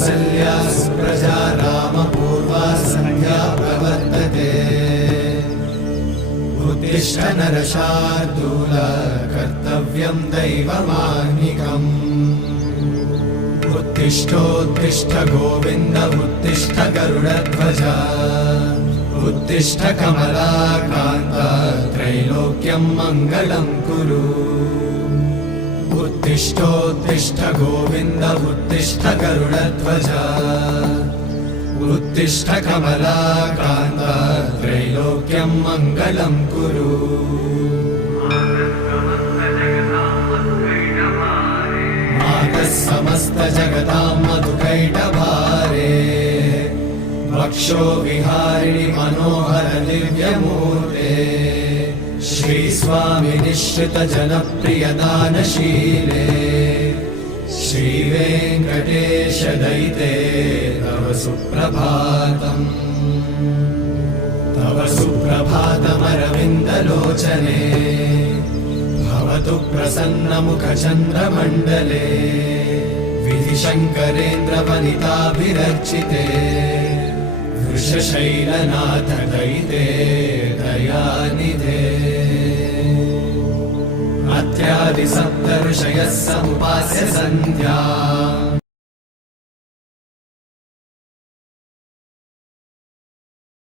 कौसल्या सुप्रजा रामपूर्वा सन्ध्या प्रवर्तते उत्तिष्ठ नरशार्दूल कर्तव्यं दैवमाह्निकम् उत्तिष्ठोत्तिष्ठ गोविन्द उत्तिष्ठ गरुडध्वज उत्तिष्ठ कमलाकान्त त्रैलोक्यं मङ्गलं कुरु उत्तिष्ठोत्तिष्ठ गोविन्द उत्तिष्ठ गरुडध्वज उत्तिष्ठ कमलाकान्त त्रैलोक्यं मङ्गलं कुरु मातः समस्त जगतां मधुकैटभारे वक्षो विहारिणि मनोहर दिव्यमूर्ते श्रीस्वामि निश्चित जनप्रिय दानशीले श्रीवेङ्कटेश दयिते तव सुप्रभातम् तव सुप्रभातमरविन्दलोचने भवतु प्रसन्नमुखचन्द्रमण्डले विधिशङ्करेन्द्रवनिताभिरर्चिते वृषशैलनाथ दयिते दयानिधे अत्यादि सप्त ऋषयः समुपास्य सन्ध्या